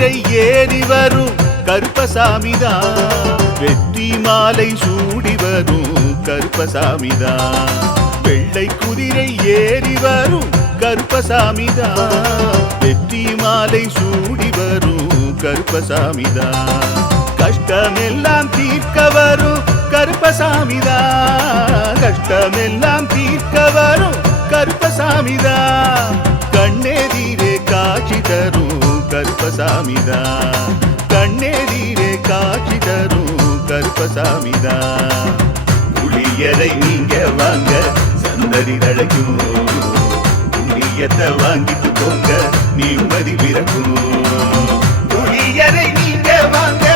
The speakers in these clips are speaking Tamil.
குதிரை ஏறி வரும் கருப்பசாமிதான், வெற்றி மாலை சூடி வரும் கருப்பசாமிதான். வெள்ளை குதிரை ஏறி வரும் கருப்பசாமிதான், வெற்றி மாலை சூடி வரும் கருப்பசாமிதான். கஷ்டமெல்லாம் தீர்க்க வரும் கருப்பசாமிதான், கஷ்டமெல்லாம் தீர்க்க வரும் கருப்பசாமிதான். கண்ணெதிரே காட்சி தரும் கருப்பசாமிதான், கண்ணெதிரே காட்சி தரும் கருப்பசாமிதான். புளியரை நீங்க வாங்க சந்ததி தழைக்கும், புண்ணியத்தை வாங்கிட்டு போங்க நிம்மதி பிறக்கும். புளியரை நீங்க வாங்க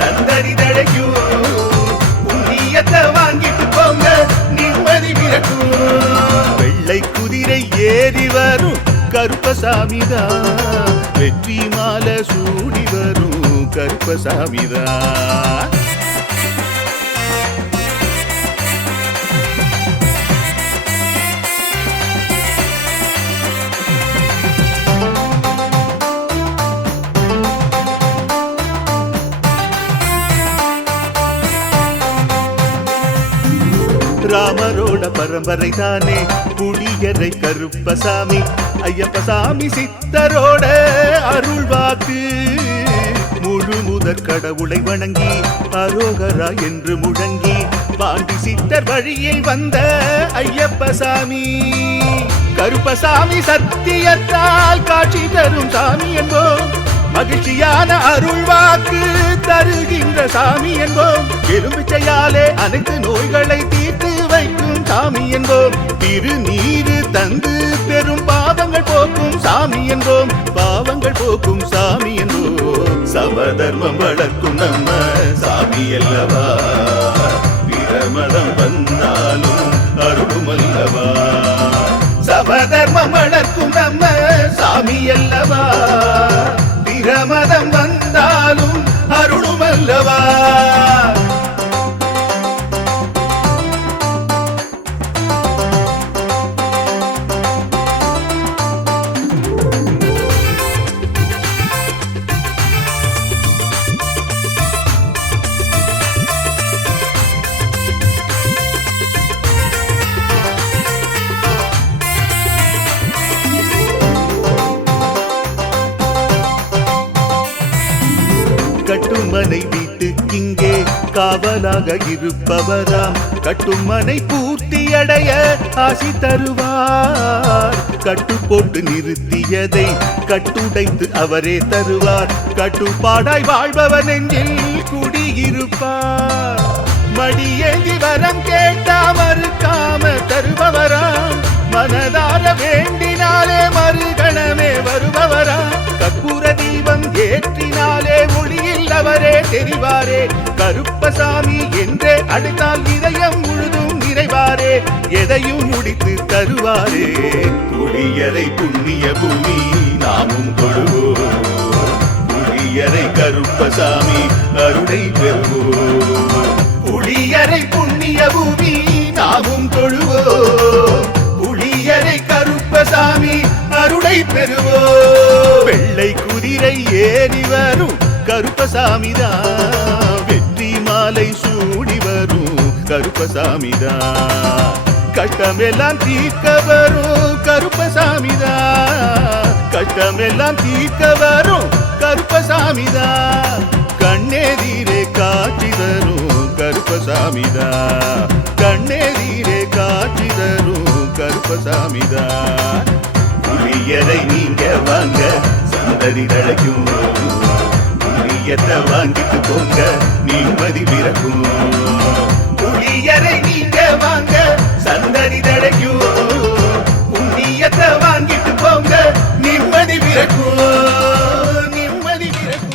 சந்ததி தழைக்கும், புண்ணியத்தை வாங்கிட்டு போங்க நிம்மதி பிறக்கும். வெள்ளை குதிரை ஏறி வரும் கருப்பசாமிதான், வெற்றி மாலை சூடி வரும் கருப்பசாமிதான். ராமரோட பரம்பரை தானே புளியரை கருப்பசாமி, ஐயப்பசாமி சித்தரோட அருள் வாக்கு. முழு முதற் கடவுளை வணங்கி அரோகரா என்று முழங்கி பாண்டி சித்தர் வழியில் வந்த ஐயப்பசாமி. கருப்பசாமி சத்தியத்தால் காட்சி தரும் சாமி என்போம், மகிழ்ச்சியான அருள் வாக்கு தருகின்ற சாமி என்போம். எலுமிச்சையாலே அனைத்து நோய்களை தீர்த்து வைக்கும் சாமி என்போம். திருநீரு தந்து பெரும் பாவங்கள் போக்கும் சாமி என்போம், பாவங்கள் போக்கும் சாமி என்போம். சமதர்மம் வளர்க்கும் நம்ம சாமி அல்லவா, பிரமதம் வந்தாலும் அருளும் அல்லவா. சமதர்மம் வளர்க்கும் நம்ம சாமி அல்லவா, பிரமதம் வந்தாலும் அருளும் அல்லவா. கட்டுமனை வீட்டுக்கிங்கே காவலாக இருப்பவராம், கட்டுமனை பூர்த்தியடைய ஆசி தருவார். கட்டு போட்டு நிறுத்தியதை கட்டுடைத்து அவரே தருவார், கட்டுப்பாடாய் வாழ்பவன் நெஞ்சில் குடியிருப்பார். மடியேந்தி வரம் கேட்டா மறுக்காம தருபவராம், மனதார வேண்டினாலே மறுகணமே வருபவராம். கற்பூர தீபம் ஏற்றினாலே ஒளியில் அவரே தெரிவாரே, கருப்பசாமி என்றே அழைத்தால் இதயம் முழுதும் நிறைவாரே, எதையும் முடித்து தருவாரே. புளியரை புண்ணிய பூமி நாமும் தொழுவோம், புளியரை கருப்பசாமி அருளை பெறுவோம். புளியரை புண்ணிய பூமி நாமும் தொழுவோம், புளியரை கருப்பசாமி அருளை பெறுவோம். வெள்ளை குதிரை ஏறி வரும் கருப்பசாமிதான், வெற்றி மாலை சூடி வரும் கருப்பசாமிதான். கஷ்டமெல்லாம் தீர்க்க வரும் கருப்பசாமிதான், கஷ்டமெல்லாம் தீர்க்க வரும் கருப்பசாமிதான். கண்ணெதிரே காட்சி தரும் கருப்பசாமிதான், கண்ணெதிரே காட்சி தரும் கருப்பசாமிதான். புளியரை நீங்க வாங்க சந்ததி தழைக்கும், புளியத்தை வாங்கிட்டு போங்க நிம்மதி பிறக்கும். புளியரை நீங்க வாங்க சந்ததி தழைக்கும், புண்ணியத்தை வாங்கிட்டு போங்க நிம்மதி பிறக்கும், நிம்மதி பிறக்கும்.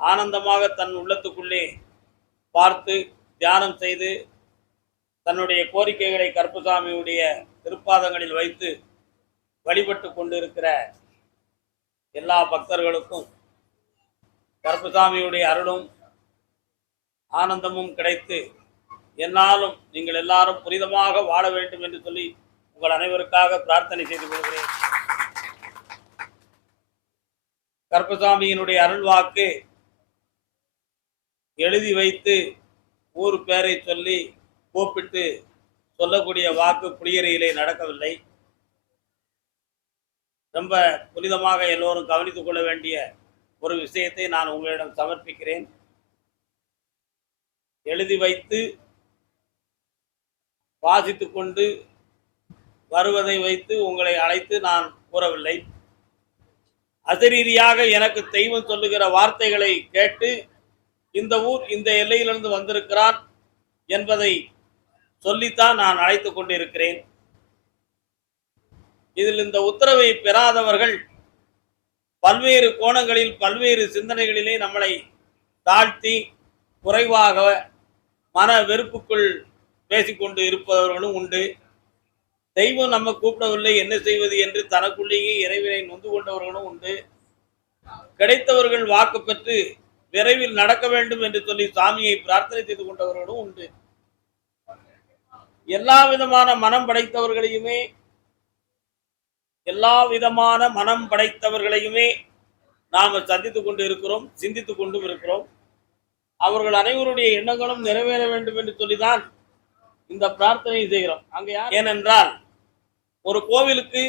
ஆனந்தமாக தன் உள்ளத்துக்குள்ளே பார்த்து தியானம் செய்து தன்னுடைய கோரிக்கைகளை கருப்பசாமியுடைய திருப்பாதங்களில் வைத்து வழிபட்டு கொண்டிருக்கிற எல்லா பக்தர்களுக்கும் கருப்பசாமியுடைய அருளும் ஆனந்தமும் கிடைத்து என்னாலும் நீங்கள் எல்லாரும் புனிதமாக வாழ வேண்டும் என்று சொல்லி உங்கள் அனைவருக்காக பிரார்த்தனை செய்து கொள்கிறேன். கருப்பசாமியினுடைய அருள் வாக்கு எழுதி வைத்து ஊர் பேரை சொல்லி கூப்பிட்டு சொல்லக்கூடிய வாக்கு புளியறையிலே நடக்கவில்லை. ரொம்ப புனிதமாக எல்லோரும் கவனித்துக் கொள்ள வேண்டிய ஒரு விஷயத்தை நான் உங்களிடம் சமர்ப்பிக்கிறேன். எழுதி வைத்து வாசித்துக் கொண்டு வருவதை வைத்து உங்களை அழைத்து நான் கூறவில்லை. அசரீதியாக எனக்கு தெய்வம் சொல்லுகிற வார்த்தைகளை கேட்டு இந்த ஊர் இந்த எல்லையிலிருந்து வந்திருக்கிறான் என்பதை சொல்லித்தான் நான் அழைத்து கொண்டிருக்கிறேன். இதில் இந்த உத்தரவை பெறாதவர்கள் பல்வேறு கோணங்களில் பல்வேறு சிந்தனைகளிலே நம்மளை தாழ்த்தி குறைவாக மன வெறுப்புக்குள் பேசிக்கொண்டு இருப்பவர்களும் உண்டு. தெய்வம் நம்ம கூப்பிடவில்லை, என்ன செய்வது என்று தனக்குள்ளேயே இறைவனை நொந்து கொண்டவர்களும் உண்டு. கிடைத்தவர்கள் வாக்கு பெற்று விரைவில் நடக்க வேண்டும் என்று சொல்லி சாமியை பிரார்த்தனை செய்து கொண்டவர்களும் உண்டு. எல்லா விதமான மனம் படைத்தவர்களையுமே நாம் சந்தித்துக் கொண்டு இருக்கிறோம், சிந்தித்துக் கொண்டும் இருக்கிறோம். அவர்கள் அனைவருடைய எண்ணங்களும் நிறைவேற வேண்டும் என்று சொல்லிதான் இந்த பிரார்த்தனை செய்கிறோம். ஏனென்றால் ஒரு கோவிலுக்கு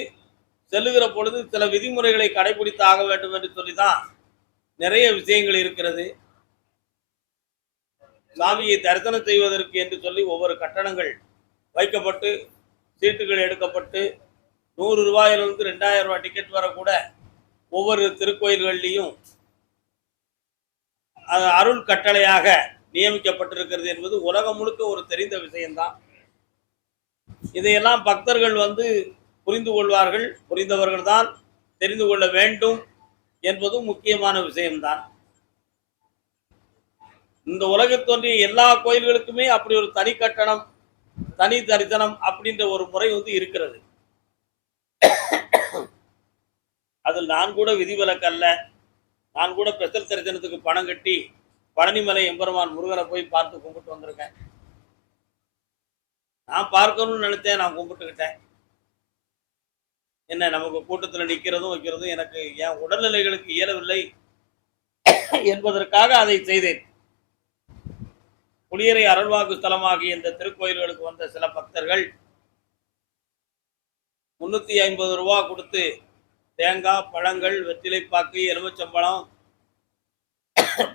செல்லுகிற பொழுது சில விதிமுறைகளை கடைபிடித்து ஆக வேண்டும் என்று சொல்லிதான் நிறைய விஷயங்கள் இருக்கிறது. சாமியை தரிசனம் செய்வதற்கு என்று சொல்லி ஒவ்வொரு கட்டணங்கள் வைக்கப்பட்டு சீட்டுகள் எடுக்கப்பட்டு 100 ரூபாயிலிருந்து 2000 ரூபாய் டிக்கெட் வர கூட ஒவ்வொரு திருக்கோயில்களிலையும் அருள் கட்டளையாக நியமிக்கப்பட்டிருக்கிறது என்பது உலகம் முழுக்க ஒரு தெரிந்த விஷயம்தான். இதையெல்லாம் பக்தர்கள் புரிந்து கொள்வார்கள். புரிந்தவர்கள் தான் தெரிந்து கொள்ள வேண்டும் என்பதும் முக்கியமான விஷயம்தான். இந்த உலகத் தோன்றிய எல்லா கோயில்களுக்குமே அப்படி ஒரு தனி கட்டணம், தனி தரிசனம் அப்படின்ற ஒரு முறை இருக்கிறது. அதில் நான் கூட விதிவிலக்கு அல்ல. நான் கூட ஸ்பெஷல் தரிசனத்துக்கு பணம் கட்டி பழனிமலை எம்பெருமான் முருகனை போய் பார்த்து கும்பிட்டு வந்திருக்கேன். நான் பார்க்கணும்னு நினைச்சேன், நான் கும்பிட்டுக்கிட்டேன். என்ன நமக்கு கூட்டத்தில் நிற்கிறதும் வைக்கிறதும் எனக்கு என் உடல்நிலைகளுக்கு இயலவில்லை என்பதற்காக அதை செய்தேன். புளியரை அருள்வாக்கு ஸ்தலமாகிய இந்த திருக்கோயில்களுக்கு வந்த சில பக்தர்கள் 350 ரூபா கொடுத்து தேங்காய், பழங்கள், வெற்றிலைப்பாக்கு, எலுமிச்சம்பழம்,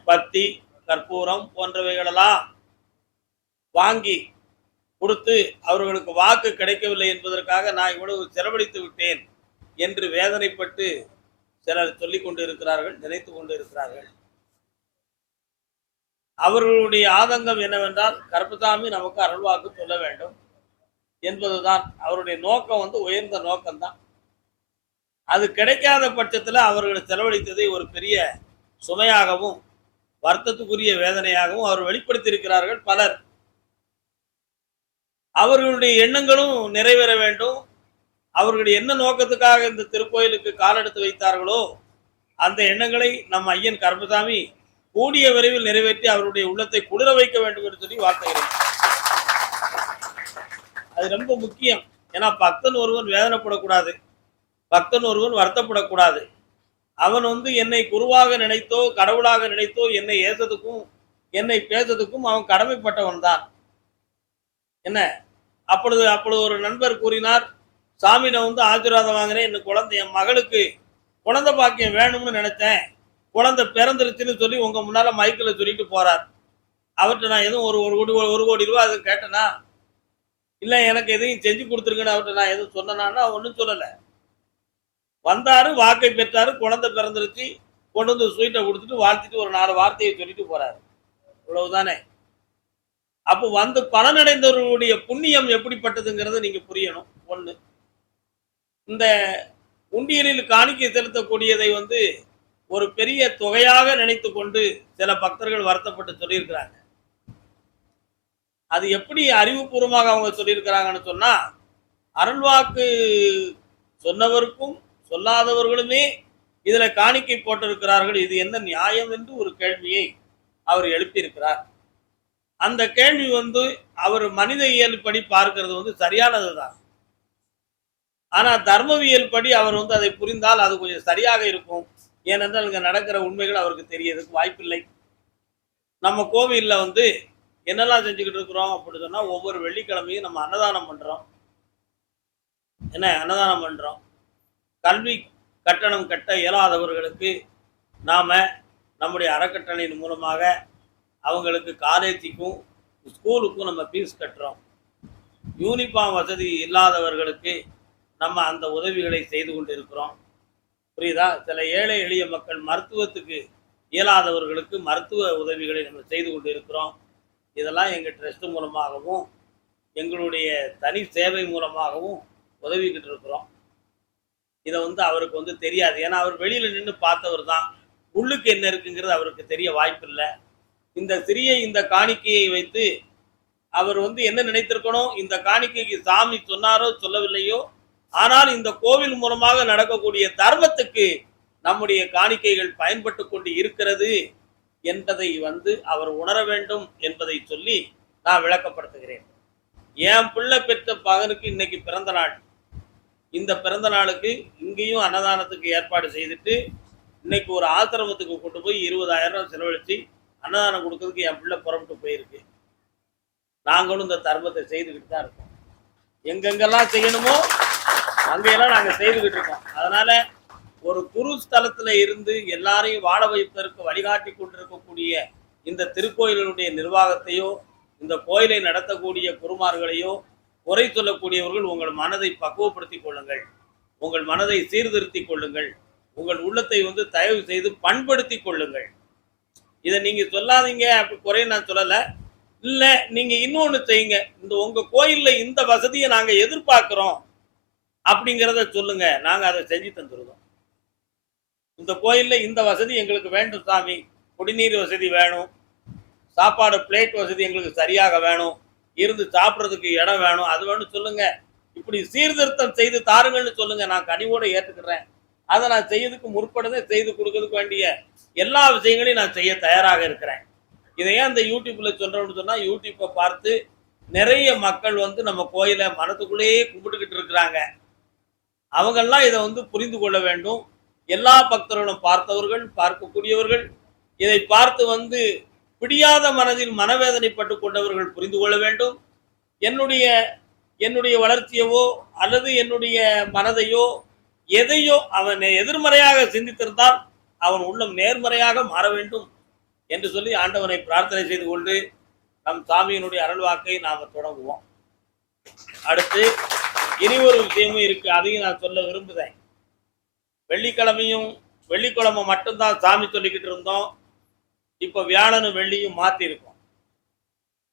பத்தி, கற்பூரம் போன்றவைகளெல்லாம் வாங்கி கொடுத்து அவர்களுக்கு வாக்கு கிடைக்கவில்லை என்பதற்காக நான் இவ்வளவு செலவழித்து விட்டேன் என்று வேதனைப்பட்டு சிலர் சொல்லிக் கொண்டு இருக்கிறார்கள், நினைத்து கொண்டு இருக்கிறார்கள். அவர்களுடைய ஆதங்கம் என்னவென்றால் கருப்பசாமி நமக்கு அருள்வாக்கு சொல்ல வேண்டும் என்பதுதான் அவருடைய நோக்கம். உயர்ந்த நோக்கம்தான். அது கிடைக்காத பட்சத்தில் அவர்கள் செலவழித்ததை ஒரு பெரிய சுமையாகவும் வருத்தத்துக்குரிய வேதனையாகவும் அவர் வெளிப்படுத்தியிருக்கிறார்கள் பலர். அவர்களுடைய எண்ணங்களும் நிறைவேற வேண்டும். அவர்களுடைய என்ன நோக்கத்துக்காக இந்த திருக்கோயிலுக்கு காலெடுத்து வைத்தார்களோ அந்த எண்ணங்களை நம் ஐயன் கருப்பசாமி கூடிய விரைவில் நிறைவேற்றி அவருடைய உள்ளத்தை குளிர வைக்க வேண்டும் என்று சொல்லி வாழ்த்துகிறேன். அது ரொம்ப முக்கியம். ஏன்னா பக்தன் ஒருவன் வேதனைப்படக்கூடாது, பக்தன் ஒருவன் வருத்தப்படக்கூடாது. அவன் என்னை குருவாக நினைத்தோ கடவுளாக நினைத்தோ என்னை ஏசதுக்கும் என்னை பேசதுக்கும் அவன் கடமைப்பட்டவன் தான். என்ன அப்பொழுது ஒரு நண்பர் கூறினார், சாமியிட ஆசீர்வாதம் வாங்கினேன், என் மகளுக்கு குழந்தை பாக்கியம் வேணும்னு நினைச்சேன், குழந்தை பிறந்துருச்சுன்னு சொல்லி உங்க முன்னால மைக்கில் சொல்லிட்டு போறார். அவர்கிட்ட நான் எதுவும் ஒரு கோடி ரூபாய் அது கேட்டேனா? இல்லை எனக்கு எதையும் செஞ்சு கொடுத்துருங்கன்னு அவர்கிட்ட நான் எதுவும் சொன்னேன்னா? ஒன்றும் சொல்லலை. வந்தாரு, வாக்கை பெற்றாரு, குழந்தை பிறந்துருச்சு, கொண்டு ஸ்வீட்டை கொடுத்துட்டு வாழ்த்திட்டு ஒரு 4 வார்த்தையை சொல்லிட்டு போறாரு. இவ்வளவுதானே. அப்போ பலனடைந்தவர்களுடைய புண்ணியம் எப்படிப்பட்டதுங்கிறத நீங்க புரியணும். ஒண்ணு, இந்த உண்டியலில் காணிக்கை செலுத்தக்கூடியதை ஒரு பெரிய தொகையாக நினைத்து கொண்டு சில பக்தர்கள் வருத்தப்பட்டு சொல்லியிருக்கிறாங்க. அது எப்படி அறிவுபூர்வமாக அவங்க சொல்லியிருக்கிறாங்கன்னு சொன்னா, அருள்வாக்கு சொன்னவருக்கும் சொல்லாதவர்களுமே இதுல காணிக்கை போட்டிருக்கிறார்கள். இது என்ன நியாயம் என்று ஒரு கேள்வியை அவர் எழுப்பியிருக்கிறார். அந்த கேள்வி அவர் மனித இயல்படி பார்க்கிறது சரியானதுதான். ஆனா தர்மவியல் படி அவர் அதை புரிந்தால் அது கொஞ்சம் சரியாக இருக்கும். ஏனென்றால் இங்க நடக்கிற உண்மைகள் அவருக்கு தெரியறதுக்கு வாய்ப்பில்லை. நம்ம கோவில்ல என்னெல்லாம் செஞ்சுக்கிட்டு இருக்கிறோம் அப்படின்னு சொன்னா, ஒவ்வொரு வெள்ளிக்கிழமையும் நம்ம அன்னதானம் பண்றோம். அன்னதானம் பண்றோம். கல்வி கட்டணம் கட்ட இயலாதவர்களுக்கு நாம நம்முடைய அறக்கட்டளையின் மூலமாக அவங்களுக்கு காலேஜுக்கும் ஸ்கூலுக்கும் நம்ம ஃபீஸ் கட்டுறோம். யூனிஃபார்ம் வசதி இல்லாதவர்களுக்கு நம்ம அந்த உதவிகளை செய்து கொண்டு இருக்கிறோம். புரியுதா? சில ஏழை எளிய மக்கள் மருத்துவத்துக்கு இயலாதவர்களுக்கு மருத்துவ உதவிகளை நம்ம செய்து கொண்டு இருக்கிறோம். இதெல்லாம் எங்கள் ட்ரஸ்ட் மூலமாகவும் எங்களுடைய தனி சேவை மூலமாகவும் உதவிக்கிட்டு இருக்கிறோம். இதை அவருக்கு தெரியாது. ஏன்னா அவர் வெளியில் நின்று பார்த்தவர் தான். உள்ளுக்கு என்ன இருக்குங்கிறது அவருக்கு தெரிய வாய்ப்பில்லை. இந்த காணிக்கையை வைத்து அவர் என்ன நினைத்திருக்கணும், இந்த காணிக்கைக்கு சாமி சொன்னாரோ சொல்லவில்லையோ, ஆனால் இந்த கோவில் மூலமாக நடக்கக்கூடிய தர்மத்துக்கு நம்முடைய காணிக்கைகள் பயன்பட்டு கொண்டு இருக்கிறது என்பதை அவர் உணர வேண்டும் என்பதை சொல்லி நான் விளக்கப்படுத்துகிறேன். என் பிள்ளை பெற்ற மகனுக்கு இன்னைக்கு பிறந்த நாள். இந்த பிறந்த நாளுக்கு இங்கேயும் அன்னதானத்துக்கு ஏற்பாடு செய்துட்டு இன்னைக்கு ஒரு ஆசிரமத்துக்கு கொண்டு போய் 20,000 ரூபாய் செலவழித்து அன்னதானம் கொடுக்கறதுக்கு என் பிள்ளை புறப்பட்டு போயிருக்கு. நாங்களும் இந்த தர்மத்தை செய்துக்கிட்டு தான் இருக்கோம். எங்கெங்கெல்லாம் செய்யணுமோ அங்கெல்லாம் நாங்கள் செய்துக்கிட்டு இருக்கோம். அதனால ஒரு குரு ஸ்தலத்துல இருந்து எல்லாரையும் வாழ வைப்பதற்கு வழிகாட்டி கொண்டிருக்கக்கூடிய இந்த திருக்கோயிலுடைய நிர்வாகத்தையோ, இந்த கோயிலை நடத்தக்கூடிய குருமார்களையோ குறை சொல்லக்கூடியவர்கள் உங்கள் மனதை பக்குவப்படுத்திக் கொள்ளுங்கள். உங்கள் மனதை சீர்திருத்திக் கொள்ளுங்கள். உங்கள் உள்ளத்தை தயவு செய்து பண்படுத்திக் கொள்ளுங்கள். இதை நீங்க சொல்லாதீங்க அப்படி குறை நான் சொல்லலை. இல்லை, நீங்க இன்னொன்று செய்யுங்க. உங்க கோயில்ல இந்த வசதியை நாங்க எதிர்பார்க்கிறோம் அப்படிங்கிறத சொல்லுங்க. நாங்க அதை செஞ்சு தந்துருவோம். இந்த கோயில்ல இந்த வசதி எங்களுக்கு வேண்டும் சாமி. குடிநீர் வசதி வேணும், சாப்பாடு பிளேட் வசதி எங்களுக்கு சரியாக வேணும், இருந்து சாப்பிட்றதுக்கு இடம் வேணும், அது வேணும் சொல்லுங்க. இப்படி சீர்திருத்தம் செய்து தாருங்கள்னு சொல்லுங்க. நான் கனிவோடு ஏற்றுக்கிறேன். அதை நான் செய்யறதுக்கு முற்படுறதை செய்து கொடுக்கறதுக்கு வேண்டிய எல்லா விஷயங்களையும் நான் செய்ய தயாராக இருக்கிறேன். இதையே அந்த யூடியூப்ல சொல்றோம்னு சொன்னா, யூடியூப்பை பார்த்து நிறைய மக்கள் நம்ம கோயிலை மனத்துக்குள்ளேயே கும்பிட்டுக்கிட்டு இருக்கிறாங்க. அவங்கெல்லாம் இதை புரிந்து கொள்ள வேண்டும். எல்லா பக்தர்களும் பார்த்தவர்கள், பார்க்கக்கூடியவர்கள், இதை பார்த்து பிடியாத மனதில் மனவேதனைப்பட்டு கொண்டவர்கள் புரிந்து கொள்ள வேண்டும். என்னுடைய வளர்ச்சியவோ அல்லது என்னுடைய மனதையோ எதையோ அவன் எதிர்மறையாக சிந்தித்திருந்தால் அவன் உள்ளம் நேர்மறையாக மாற வேண்டும் என்று சொல்லி ஆண்டவனை பிரார்த்தனை செய்து கொண்டு நம் சாமியினுடைய அருள்வாக்கை நாம் தொடங்குவோம். அடுத்து இனி ஒரு விஷயமும் இருக்கு, அதையும் நான் சொல்ல விரும்புகிறேன். வெள்ளிக்கிழமை மட்டும்தான் சாமி சொல்லிக்கிட்டு இருந்தோம். இப்போ வியாழனும் வெள்ளியும் மாற்றி இருக்கோம்.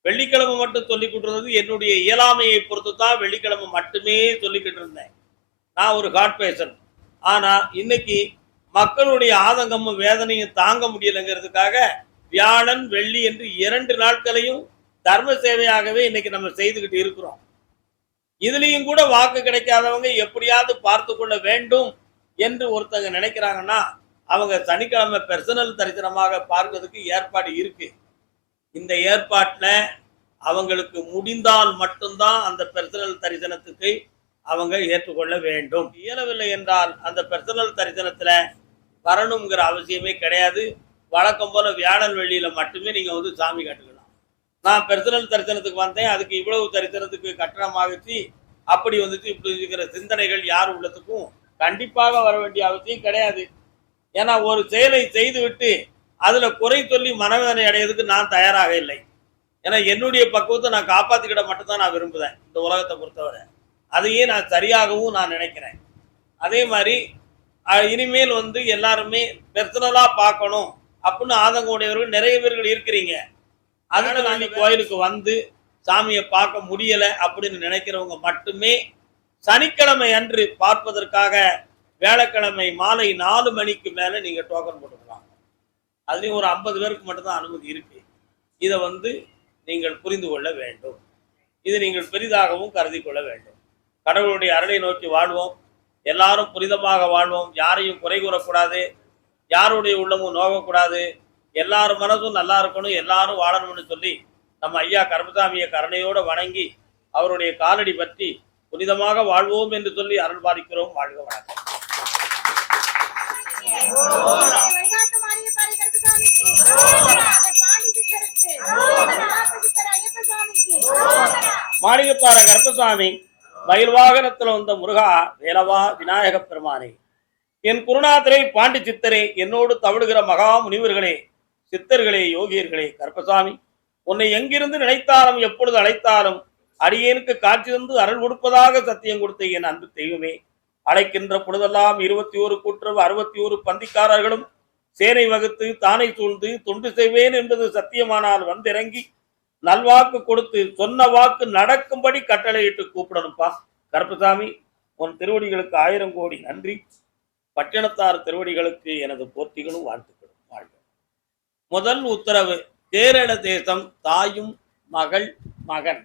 வெள்ளிக்கிழமை மட்டும் சொல்லிக்கிட்டு இருந்தது என்னுடைய இயலாமையை பொறுத்து தான். வெள்ளிக்கிழமை மட்டுமே சொல்லிக்கிட்டு இருந்தேன். நான் ஒரு ஹார்ட் பேஷண்ட். ஆனால் இன்னைக்கு மக்களுடைய ஆதங்கமும் வேதனையும் தாங்க முடியலைங்கிறதுக்காக வியாழன் வெள்ளி என்று 2 நாட்களையும் தர்ம சேவையாகவே இன்னைக்கு நம்ம செய்துக்கிட்டு இருக்கிறோம். இதுலேயும் கூட வாக்கு கிடைக்காதவங்க எப்படியாவது பார்த்து கொள்ள வேண்டும் என்று ஒருத்தங்க நினைக்கிறாங்கன்னா, அவங்க சனிக்கிழமை பெர்சனல் தரிசனமாக பார்க்கிறதுக்கு ஏற்பாடு இருக்கு. இந்த ஏற்பாட்டில் அவங்களுக்கு முடிந்தால் மட்டும்தான் அந்த பெர்சனல் தரிசனத்துக்கு அவங்க ஏற்றுக்கொள்ள வேண்டும். இயலவில்லை என்றால் அந்த பெர்சனல் தரிசனத்தில் வரணுங்கிற அவசியமே கிடையாது. வழக்கம் போல வியாழன் வெள்ளியில மட்டுமே நீங்க சாமி காட்டுக்கலாம். நான் பெர்சனல் தரிசனத்துக்கு வந்தேன், அதுக்கு இவ்வளவு தரிசனத்துக்கு கட்டணமாகிச்சு, அப்படி இப்படி இருக்கிற சிந்தனைகள் யார் உள்ளத்துக்கும் கண்டிப்பாக வர வேண்டிய அவசியம் கிடையாது. ஏன்னா ஒரு செயலை செய்துவிட்டு அதுல குறை சொல்லி மனவேதனை அடையிறதுக்கு நான் தயாராக இல்லை. ஏன்னா என்னுடைய பக்குவத்தை நான் காப்பாத்திக்கிட மட்டும்தான் நான் விரும்புகிறேன் இந்த உலகத்தை பொறுத்தவரை. அதையே நான் சரியாகவும் நான் நினைக்கிறேன். அதே மாதிரி இனிமேல் எல்லாருமே பெர்சனலா பார்க்கணும் அப்படின்னு ஆதங்கம் உடையவர்கள் நிறைய பேர்கள் இருக்கிறீங்க. அதனால நான் கோயிலுக்கு சாமியை பார்க்க முடியலை அப்படின்னு நினைக்கிறவங்க மட்டுமே சனிக்கிழமை அன்று பார்ப்பதற்காக வியாழக்கிழமை மாலை 4 மணிக்கு மேல நீங்க டோக்கன் போட்டுக்கலாம். அதுலயும் ஒரு 50 பேருக்கு மட்டும்தான் அனுமதி இருக்கு. இதை நீங்கள் புரிந்து கொள்ள வேண்டும். இது நீங்கள் பெரிதாகவும் கருதி கொள்ள வேண்டும். கடவுளுடைய அருளை நோக்கி வாழ்வோம். எல்லாரும் புனிதமாக வாழ்வோம். யாரையும் குறை கூறக்கூடாது. யாருடைய உள்ளமும் நோகக்கூடாது. எல்லாரும் மனதும் நல்லா இருக்கணும், எல்லாரும் வாழணும்னு சொல்லி நம்ம ஐயா கருப்பசாமியை கருணையோடு வணங்கி அவருடைய காலடி பற்றி புனிதமாக வாழ்வோம் என்று சொல்லி அருள் பாலிக்கிறோம். வாழ்க வணக்கம். மாளிகைப்பாறை கருப்பசாமி மயில் வாகனத்தில் வந்த முருகா வேலவா விநாயக பெருமானே, என் குருநாதரே பாண்டி சித்தரே, என்னோடு தவழுகிற மகா முனிவர்களே, சித்தர்களே, யோகியர்களே, கருப்பசாமி உன்னை எங்கிருந்து நினைத்தாலும் எப்பொழுது அழைத்தாலும் அடியேனுக்கு காட்சி தந்து அருள் கொடுப்பதாக சத்தியம் கொடுத்த என் அன்பு தெய்வமே, அழைக்கின்ற பொழுதெல்லாம் 21 கூட்டுறவு 61 பந்திக்காரர்களும் சேனை வகுத்து தானை சூழ்ந்து தொண்டு செய்வேன் என்பது சத்தியமானால் வந்திறங்கி நல்வாக்கு கொடுத்து சொன்ன வாக்கு நடக்கும்படி கட்டளையிட்டு கூப்பிடணும்பா. கருப்பசாமி உன் திருவடிகளுக்கு 1000 கோடி நன்றி. பட்டினத்தார் திருவடிகளுக்கு எனது போற்றிகளும் வாழ்த்துக்களும். வாழ்க. முதல் உத்தரவு, கேரள தேசம் தாயும் மகள் மகன்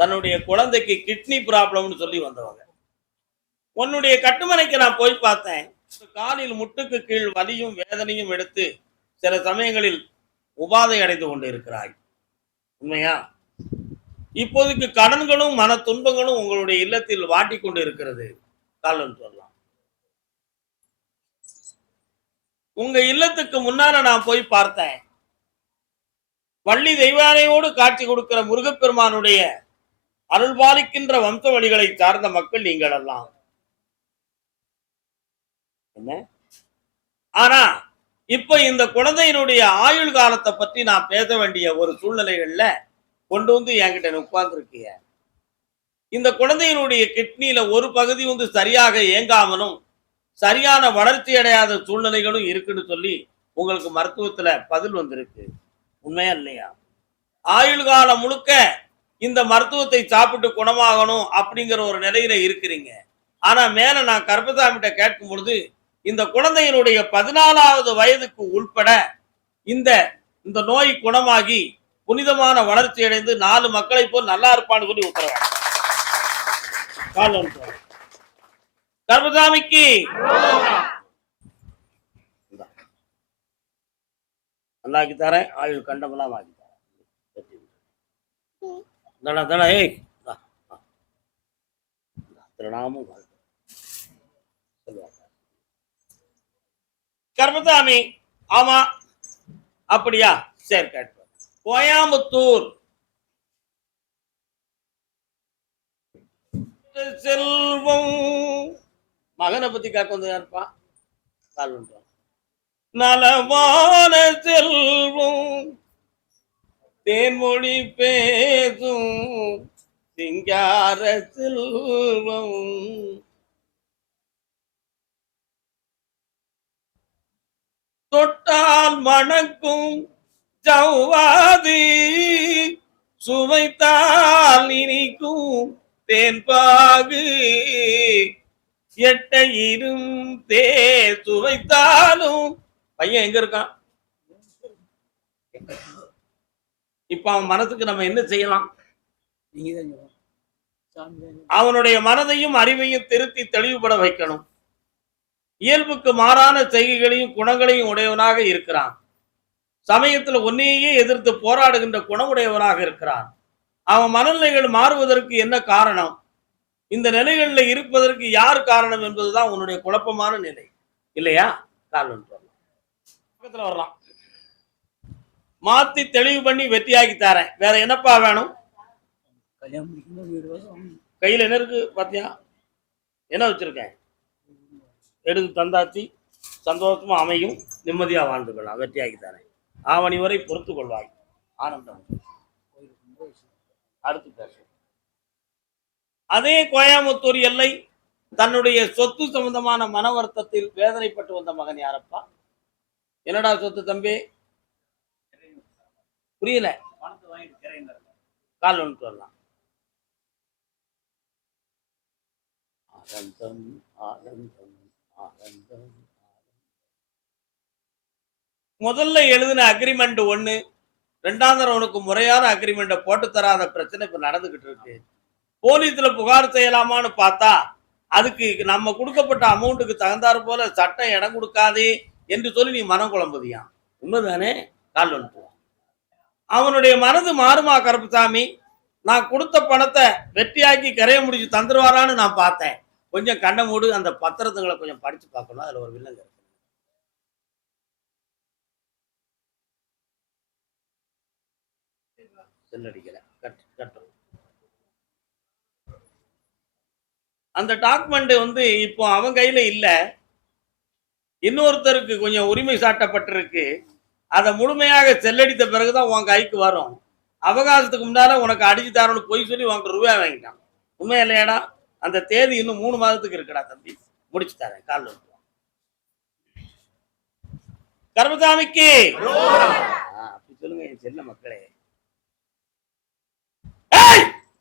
தன்னுடைய குழந்தைக்கு கிட்னி ப்ராப்ளம்னு சொல்லி வந்தவங்க. உன்னுடைய கட்டுமனைக்கு நான் போய் பார்த்தேன். காலில் முட்டுக்கு கீழ் வலியும் வேதனையும் எடுத்து சில சமயங்களில் உபாதை அடைந்து கொண்டு இருக்கிறாய். உண்மையா? இப்போதைக்கு கடன்களும் மன துன்பங்களும் உங்களுடைய இல்லத்தில் வாட்டி கொண்டு இருக்கிறது. காலம் சொல்லலாம். உங்க இல்லத்துக்கு முன்னால நான் போய் பார்த்தேன். வள்ளி தெய்வானையோடு காட்சி கொடுக்கிற முருகப்பெருமானுடைய அருள்பாலிக்கின்ற வம்ச வழிகளை சார்ந்த மக்கள் நீங்கள் எல்லாம். என்ன ஆனா இப்ப இந்த குழந்தையினுடைய ஆயுள் காலத்தை பற்றி நான் பேச வேண்டிய ஒரு சூழ்நிலைகள்ல கொண்டு என்கிட்ட உட்கார்ந்து இருக்கீங்க. இந்த குழந்தையினுடைய கிட்னியில ஒரு பகுதி சரியாக இயங்காமலும் சரியான வளர்ச்சி அடையாத சூழ்நிலைகளும் இருக்குன்னு சொல்லி உங்களுக்கு மருத்துவத்துல பதில் வந்திருக்கு. உண்மையா இல்லையா? ஆயுள் காலம் முழுக்க இந்த மருத்துவத்தை சாப்பிட்டு குணமாகணும் அப்படிங்கிற ஒரு நிலையில இருக்கிறீங்க. ஆனா மேல நான் கருப்பசாமிகிட்ட கேட்கும் பொழுது இந்த குழந்தையினுடைய 14வது வயதுக்கு உட்பட இந்த இந்த நோய் குணமாகி புனிதமான வளர்ச்சி அடைந்து 4 மக்களை போல் நல்லா இருப்பான்னு சொல்லி உத்தரவாங்க. கருப்பசாமிக்கு நல்லாக்கி தரேன். ஆயுள் கண்டமெல்லாம் வாங்கி தரேன். ஏய் திருநாமும் கருப்பசாமி. ஆமா அப்படியா? சரி கேட்ப. கோயம்புத்தூர் செல்வம் மகனை பத்தி கேட்க வந்து யாருப்பா? நலமான செல்வம் தேன்மொழி பேசும் சிங்கார செல்வம் தொட்டால் மணக்கும் ஜவ்வாது சுவைத்தால் இனிக்கும் தேன்பாகு எட்ட இருந்தே சுவைத்தாலும். பையன் எங்க இருக்கான்? இப்ப அவன் மனசுக்கு நம்ம என்ன செய்யலாம்? அவனுடைய மனதையும் அறிவையும் திருத்தி தெளிவுபட வைக்கணும். இயல்புக்கு மாறான செய்கைகளையும் குணங்களையும் உடையவனாக இருக்கிறான். சமயத்தில் ஒன்னையே எதிர்த்து போராடுகின்ற குணமுடையவனாக இருக்கிறான். அவன் மனநிலைகள் மாறுவதற்கு என்ன காரணம்? இந்த நிலைகளில் இருப்பதற்கு யார் காரணம் என்பதுதான் உன்னுடைய குழப்பமான நிலை இல்லையா? பக்கத்துல வரலாம். மாத்தி தெளிவு பண்ணி வெற்றியாக்கி தரேன். வேற என்னப்பா வேணும்? கையில என்ன இருக்கு பாத்தியா? என்ன வச்சிருக்கேன்? எடுத்து தந்தாச்சு. சந்தோஷமா அமையும், நிம்மதியா வாழ்ந்துக்கலாம். வெற்றியாக்கி தரேன். ஆவணி வரை பொறுத்து கொள்வாய். ஆனந்தம். அடுத்து பேச. அதே கோயம்புத்தூர் எல்லை தன்னுடைய சொத்து சம்பந்தமான மன வருத்தத்தில் வேதனைப்பட்டு வந்த மகன் யாரப்பா? என்னடா சொத்து தம்பி? புரியல. கால் ஒன்று வரலாம். ஆனந்தம் ஆனந்தம் முதல்ல எழுதின அக்ரிமெண்ட் ஒண்ணு, ரெண்டாம் தரம் உனக்கு முறையான அக்ரிமெண்ட போட்டு தராத பிரச்சனை இப்ப நடந்துகிட்டு இருக்கு. போலீஸ்ல புகார் செய்யலாமான்னு பார்த்தா அதுக்கு நம்ம கொடுக்கப்பட்ட அமௌண்ட்டுக்கு தகுந்தாறு போல சட்டம் இடம் கொடுக்காதே என்று சொல்லி நீ மனம் குழம்புதியா? உண்மைதானே? கால் வந்துட்டுவான். அவனுடைய மனது மாறுமா கருப்புசாமி? நான் கொடுத்த பணத்தை வெற்றியாக்கி கரைய முடிச்சு தந்துருவாரான்னு நான் பார்த்தேன். கொஞ்சம் கண்ண மூடு, அந்த பத்திரத்துங்களை கொஞ்சம் படிச்சு பார்க்கணும். அதுல ஒரு வில்லங்க இருக்கு. செல்லடிக்கல. கட்டு. அந்த டாக்குமெண்ட் வந்து இப்போ அவன் கையில இல்ல. இன்னொருத்தருக்கு கொஞ்சம் உரிமை சாட்டப்பட்டிருக்கு. அதை முழுமையாக செல்லடித்த பிறகுதான் உன் கைக்கு வரும். அவகாசத்துக்கு முன்னால உனக்கு அடிச்சு தரணும்னு பொய் சொல்லி உனக்கு ரூபாய் வாங்கிட்டான். உண்மை இல்லையாடா? அந்த தேதி இன்னும் 3 மாதத்துக்கு இருக்குடா தம்பி. முடிச்சு தரேன். கால் கருமசாமிக்கு அப்படி சொல்லுங்க என் செல்ல மக்களே.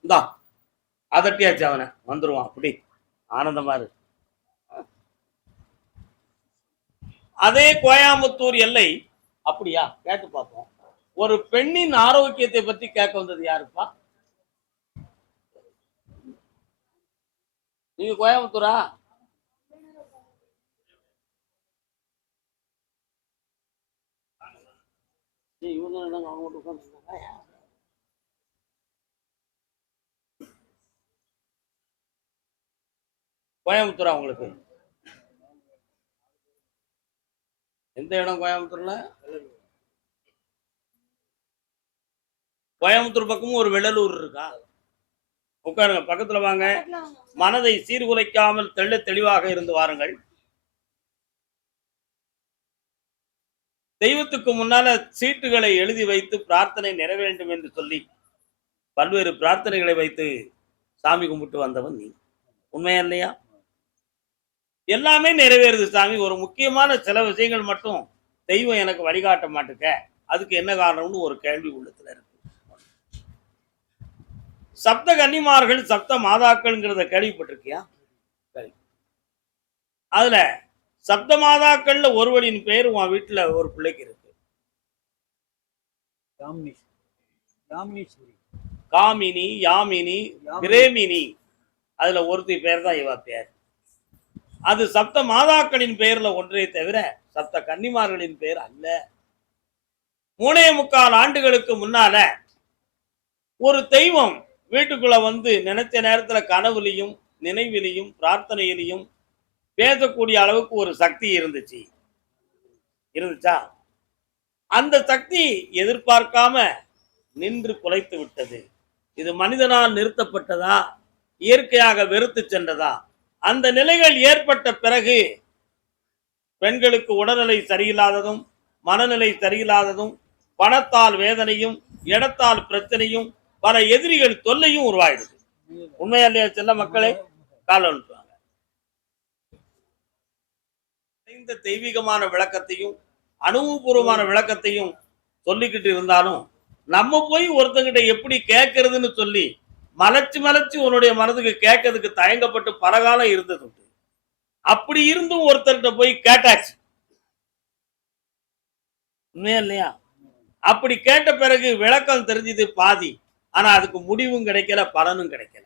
இந்தா அதட்டியாச்சு, அவனை வந்துருவான். அப்படி ஆனந்தமா இருக்கு. அதே கோயம்புத்தூர் எல்லை. அப்படியா? கேட்டு பார்ப்போம். ஒரு பெண்ணின் ஆரோக்கியத்தை பத்தி கேட்க வந்தது யாருப்பா? நீங்க கோயம்புத்தூரா? இவங்க அவங்க உட்காந்துருக்காங்க. கோயம்புத்தூரா உங்களுக்கு? எந்த இடம் கோயம்புத்தூர்ல? கோயம்புத்தூர் பக்கமும் ஒரு வெள்ளலூர் இருக்கா? உட்காருங்க, பக்கத்துல வாங்க. மனதை சீர்குலைக்காமல் தெள்ள தெளிவாக இருந்து வாருங்கள். தெய்வத்துக்கு முன்னால சீட்டுகளை எழுதி வைத்து பிரார்த்தனை நிறைவேண்டும் என்று சொல்லி பல்வேறு பிரார்த்தனைகளை வைத்து சாமி கும்பிட்டு வந்தவன் நீ. உண்மையா இல்லையா? எல்லாமே நிறைவேறுது சாமி. ஒரு முக்கியமான சில விஷயங்கள் மட்டும் தெய்வம் எனக்கு வழிகாட்ட மாட்டுக்க. அதுக்கு என்ன காரணம்னு ஒரு கேள்வி உள்ளத்துல இருக்கு. சப்த கன்னிமார்கள் சப்த மாதாக்கள்ங்கிறத கேள்விப்பட்டிருக்கியா? அதுல சப்த மாதாக்கள்ல ஒருவரின் பெயர் உன் வீட்டுல ஒரு பிள்ளைக்கு இருக்கு. காமினி, யாமினி, பிரேமினி. அதுல ஒருத்தி பேர் தான் இவ பேர். அது சப்த மாதாக்களின் பெயர்ல ஒன்றே தவிர சப்த கன்னிமார்களின் பெயர் அல்ல. 3.25 ஆண்டுகளுக்கு முன்னால ஒரு தெய்வம் வீட்டுக்குள்ள வந்து நினைச்ச நேரத்துல கனவுலையும் நினைவிலையும் பிரார்த்தனையிலையும் பேசக்கூடிய அளவுக்கு ஒரு சக்தி இருந்துச்சா? அந்த சக்தி எதிர்பார்க்காம நின்று குலைத்து விட்டது. இது மனிதனால் நிறுத்தப்பட்டதா, இயற்கையாக வெறுத்து சென்றதா? அந்த நிலைகள் ஏற்பட்ட பிறகு பெண்களுக்கு உடல்நிலை சரியில்லாததும் மனநிலை சரியில்லாததும் பணத்தால் வேதனையும் இடத்தால் பிரச்சனையும் பல எதிரிகள் தொல்லையும் உருவாயிடுது. உண்மையா இல்லையா செல்ல மக்களே? கால தெய்வீகமான விளக்கத்தையும் அனுபவபூர்வமான விளக்கத்தையும் சொல்லிக்கிட்டு இருந்தாலும் நம்ம போய் ஒருத்தங்கிட்ட எப்படி கேட்கறதுன்னு சொல்லி மலைச்சு உன்னுடைய மனதுக்கு கேட்கறதுக்கு தயங்கப்பட்டு பலகாலம் இருந்தது. அப்படி இருந்தும் ஒருத்தர்கிட்ட போய் கேட்டாச்சு. உண்மையா இல்லையா? அப்படி கேட்ட பிறகு விளக்கம் தெரிஞ்சது பாதி. ஆனா அதுக்கு முடிவும் கிடைக்கல, பலனும் கிடைக்கல.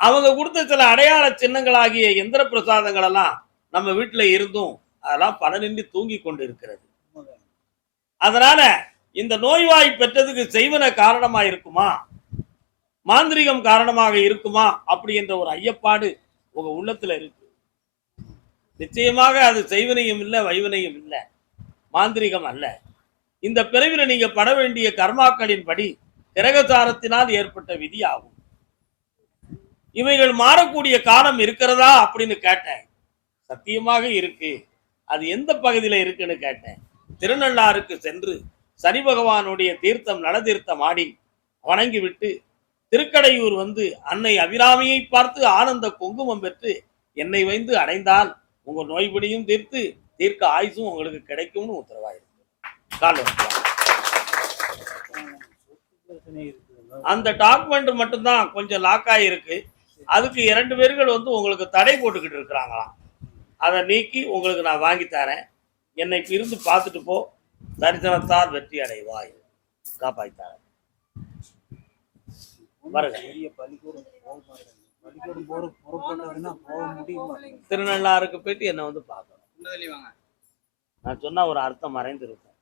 அவங்க கொடுத்த சில அடையாள சின்னங்களாகிய எந்திர பிரசாதங்கள் எல்லாம் நம்ம வீட்டுல இருந்தும் அதெல்லாம் பலனின்றி தூங்கி கொண்டு இருக்கிறது. அதனால இந்த நோய்வாய் பெற்றதுக்கு செய்வன காரணமா இருக்குமா, மாந்திரிகம் காரணமாக இருக்குமா அப்படி என்ற ஒரு ஐயப்பாடு உங்க உள்ளத்துல இருக்கு. நிச்சயமாக அது செய்வனையும் இல்லை, வைவனையும் இல்லை, மாந்திரிகம் அல்ல. இந்த பிறவில நீங்க பட வேண்டிய கர்மாக்களின் படி கிரகசாரத்தினால் ஏற்பட்ட விதி ஆகும். இவைகள் மாறக்கூடிய காலம் இருக்கிறதா அப்படின்னு கேட்டேன். சத்தியமாக இருக்கு. அது எந்த பகுதியில இருக்குன்னு கேட்டேன். திருநள்ளாருக்கு சென்று சனி பகவானுடைய தீர்த்தம் நலதீர்த்தம் ஆடி வணங்கி விட்டு திருக்கடையூர் வந்து அன்னை அபிராமியை பார்த்து ஆனந்த குங்குமம் பெற்று என்னை வைந்து அடைந்தால் உங்க நோய்படியும் தீர்த்து தீர்க்க ஆயுசும் உங்களுக்கு கிடைக்கும்னு உத்தரவாயிருக்கு. அந்த டாக்குமெண்ட் மட்டும்தான் கொஞ்சம் லாக் ஆகிருக்கு. அதுக்கு 2 பேர்கள் வந்து உங்களுக்கு தடை போட்டுக்கிட்டு இருக்கிறாங்களாம். அதை நீக்கி உங்களுக்கு நான் வாங்கி தரேன். என்னை இருந்து பார்த்துட்டு போ, தரிசனத்தால் வெற்றி அடைவாய். காப்பாய்த்தார். வருக. திருநள்ளாறுக்கு போயிட்டு என்ன வந்து பார்க்கணும். நான் சொன்னா ஒரு அர்த்தம் மறைந்திருக்கும்.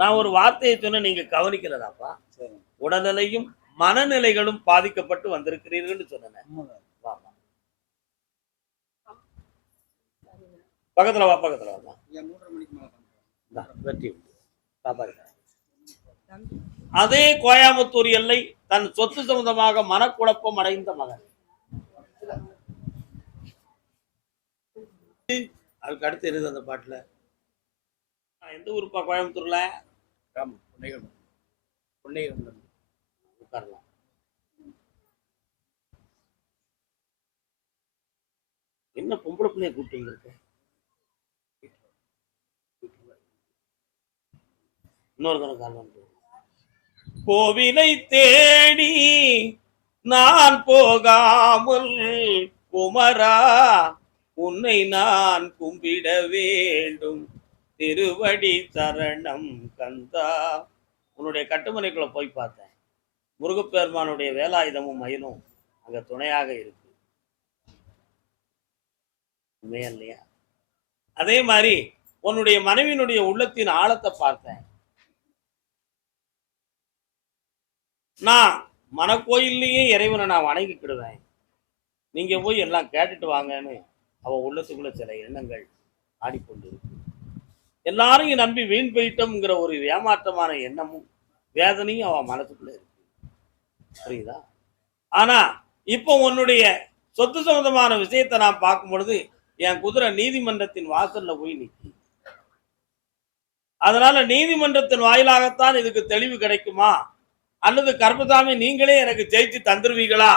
நான் ஒரு வார்த்தையை சொன்ன நீங்க கவனிக்கலதாப்பா. உடல்நிலையும் மனநிலைகளும் பாதிக்கப்பட்டு வந்திருக்கிறீர்கள் சொன்னேன். பக்கத்துல வா, பக்கத்துல வா. வெற்றி அதே கோயம்புத்தூர் எல்லை தன் சொத்து சம்பந்தமாக மனக்குழப்பம் அடைந்த மகன். அதுக்கு அடுத்து இருந்தது அந்த பாட்டுல எந்த ஊருப்பா? கோயம்புத்தூர்ல உட்காரலாம். என்ன பொம்பளை பிள்ளைய கூப்பிட்டு இருக்கு? இன்னொரு தடவை கால் வந்து கோவிலை தேடி நான் போகாமல் குமரா உன்னை நான் கும்பிட வேண்டும், திருவடி சரணம் கந்தா. உன்னுடைய கட்டுமனைக்குள்ள போய் பார்த்தேன். முருகப்பெருமானுடைய வேலாயுதமும் மயிலும் அங்க துணையாக இருக்கு. உண்மையா இல்லையா? அதே மாதிரி உன்னுடைய மனைவியினுடைய உள்ளத்தின் ஆழத்தை பார்த்தேன். நான் மனக்கோயில்லையே இறைவனை நான் வணங்கிக்கிடுவேன், நீங்க போய் எல்லாம் கேட்டுட்டு வாங்கன்னு அவன் உள்ளத்துக்குள்ள சில எண்ணங்கள் ஆடிக்கொண்டு இருக்கு. எல்லாரையும் நம்பி வீண் போயிட்டோம்ங்கிற ஒரு ஏமாற்றமான எண்ணமும் வேதனையும் அவன் மனசுக்குள்ள இருக்கு. புரியுதா? ஆனா இப்போ உன்னுடைய சொத்து சம்பந்தமான விஷயத்தை நான் பார்க்கும் பொழுது என் குதிரை நீதிமன்றத்தின் வாசல்ல போய் நிற்கி. அதனால நீதிமன்றத்தின் வாயிலாகத்தான் இதுக்கு தெளிவு கிடைக்குமா, அல்லது கருப்பசாமி நீங்களே எனக்கு ஜெயிச்சு தந்துருவீங்களா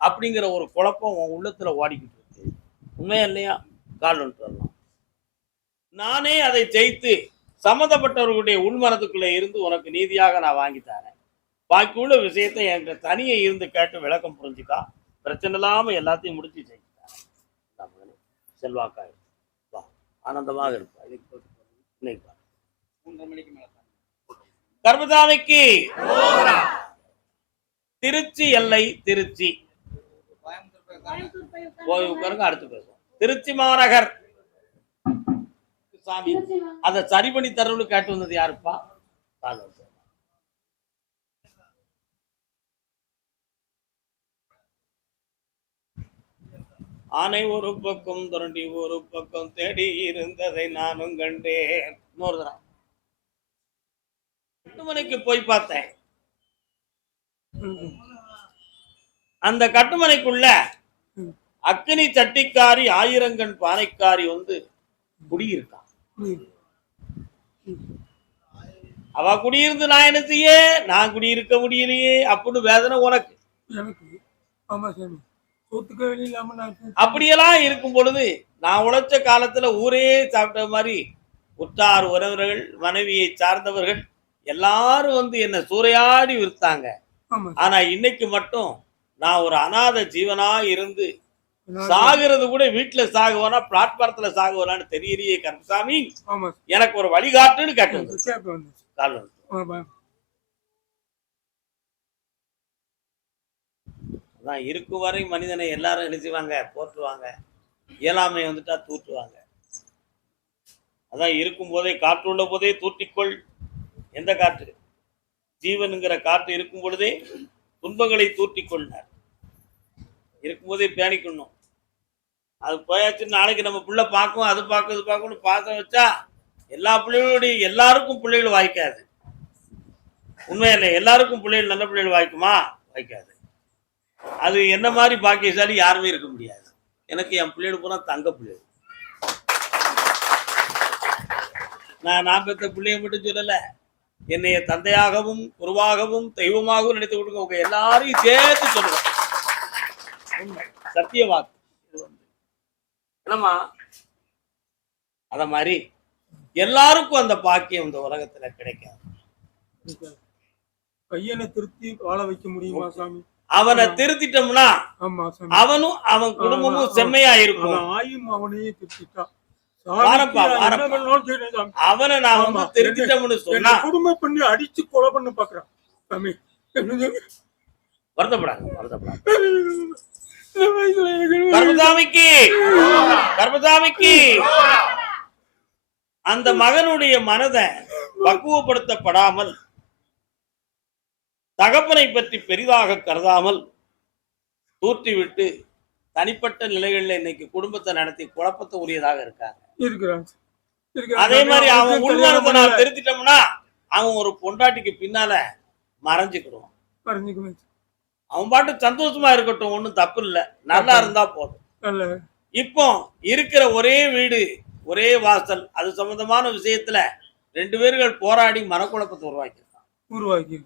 அப்படிங்கிற ஒரு குழப்பம் உன் உள்ளத்துல ஓடிக்கிட்டு இருக்கு. உண்மையா இல்லையா? கால் ஒன்று நானே அதை ஜெயித்து சம்மந்தப்பட்டவர்களுடைய உள்மனத்துக்குள்ள இருந்து உனக்கு நீதியாக நான் வாங்கி தரேன். பாக்கி உள்ள விஷயத்தை என்கிட்ட தனியே இருந்து கேட்டு விளக்கம் புரிஞ்சுக்கா, பிரச்சனை இல்லாம எல்லாத்தையும் முடிச்சு ஜெயிச்சுட்டாங்க. செல்வாக்கா வா, ஆனந்தமாக இருப்பா. இன்னைக்கு கர்மசாமிக்கு திருச்சி எல்லை, திருச்சி போய் அடுத்து பேசுவோம். திருச்சி மாநகர் சாமி அதை சரி பண்ணி தரவுன்னு கேட்டு வந்தது யாருப்பா? ஆனை ஒரு பக்கம் துரண்டி ஒரு பக்கம் தேடி இருந்ததை நானும் கண்டேன். இன்னொரு தடவை கட்டுமனைக்கு போய் பார்த்தேன். அந்த கட்டுமனைக்குள்ள அக்கினி சட்டிக்காரி ஆயிரங்கண் பானைக்காரி வந்து குடியிருக்கான். அவ குடியிருந்து நான் என்ன செய்ய, நான் குடியிருக்க முடியலையே அப்படின்னு வேதனை உனக்கு. அப்படியெல்லாம் இருக்கும் பொழுது நான் உழைச்ச காலத்துல ஊரே சாப்பிட்ட மாதிரி உற்றார் உறவர்கள் மனைவியை சார்ந்தவர்கள் எல்லாரும் வந்து என்ன சூறையாடி விற்றாங்க. ஆனா இன்னைக்கு மட்டும் நான் ஒரு அநாத ஜீவனா இருந்து சாகிறது கூட வீட்டுல சாகுவானா பிளாட்பாரத்துல சாகுவானான்னு தெரியலையே கருப்பசாமி, எனக்கு ஒரு வழிகாட்டுன்னு கேட்டு அதான் இருக்கும் வரை மனிதனை எல்லாரும் நினைச்சுவாங்க, போற்றுவாங்க. இயலாமை வந்துட்டா தூற்றுவாங்க. அதான் இருக்கும் போதே காற்று உள்ள போதே தூற்றிக்கொள். எந்த காற்று? ஜீவனுங்கிற காற்று இருக்கும் பொழுதே துன்பங்களை தூற்றிக்கொள்ளார். இருக்கும்போதே பேணிக்கணும். அது போயாச்சு, நாளைக்கு நம்ம பிள்ளை பார்க்கும், அது பார்க்கும், இது பார்க்கணும் பாசம் வச்சா எல்லா பிள்ளைகளுடைய எல்லாருக்கும் பிள்ளைகள் வாய்க்காது. உண்மையில்லை, எல்லாருக்கும் பிள்ளைகள் நல்ல பிள்ளைகள் வாய்க்குமா? வாய்க்காது. அது என்ன மாதிரி பாக்கியசாலி யாருமே இருக்க முடியாது. எனக்கு என் பிள்ளைகள் பூரா தங்க பிள்ளைகள். நான் பெற்ற பிள்ளைய மட்டும் சொல்லல, என்னைய தந்தையாகவும் குருவாகவும் தெய்வமாகவும் நினைத்து கொடுங்க. உங்க எல்லாரையும் சேர்த்து சொல்லுவேன். சத்திய வாக்கு என்னமா? அத மாதிரி எல்லாருக்கும் அந்த பாக்கியம் இந்த உலகத்துல கிடைக்காது. பையனை திருப்தி வாழ வைக்க முடியுமா சாமி? அவனை திருத்திட்டோம்னா ஆமா சாமி. அவனும் அவன் குடும்பமும் செம்மையா இருக்கும். அவன் ஆயும் அவனையே திருத்திட்டா. வாரப்பா, சாமிக்கு வாரப்பா. என்ன வேணாலும் செய்யணும் சாமி. அவனை நான் ஆமா. திருத்திட்டோம்னு சொன்னா என்னை கொடுமை பண்ணி அடிச்சு கொலை பண்ண பாக்குறான் சாமி. என்னது? வருத்தப்படாது, வருத்தப்படாது. இந்த வயசுல எனக்கு கர்மசாமிக்கு கர்மசாமிக்கு அந்த மகனுடைய மனதை பக்குவப்படுத்தப்படாமல், தகப்பனை பற்றி பெரிதாக கருதாமல் தூற்றிவிட்டு தனிப்பட்ட நிலைகளில் இன்னைக்கு குடும்பத்தை நடத்தி குழப்பத்தை உரியதாக இருக்காங்க. இருக்கிறான். அதே மாதிரி அவன் உள்மனத்தை நான் திருத்திட்டோம்னா அவன் ஒரு பொண்டாட்டிக்கு பின்னால மறைஞ்சுக்கிடுவான். மறைஞ்சுக்குவேன். அவன் பாட்டு சந்தோஷமா இருக்கட்டும், ஒண்ணும் தப்பு இல்லை, நல்லா இருந்தா போதும். நல்ல இப்போ இருக்கிற ஒரே வீடு ஒரே வாசல், அது சம்பந்தமான விஷயத்துல 2 பேர்கள் போராடி மனக்குழப்பத்தை உருவாக்கியிருக்கான். உருவாக்கி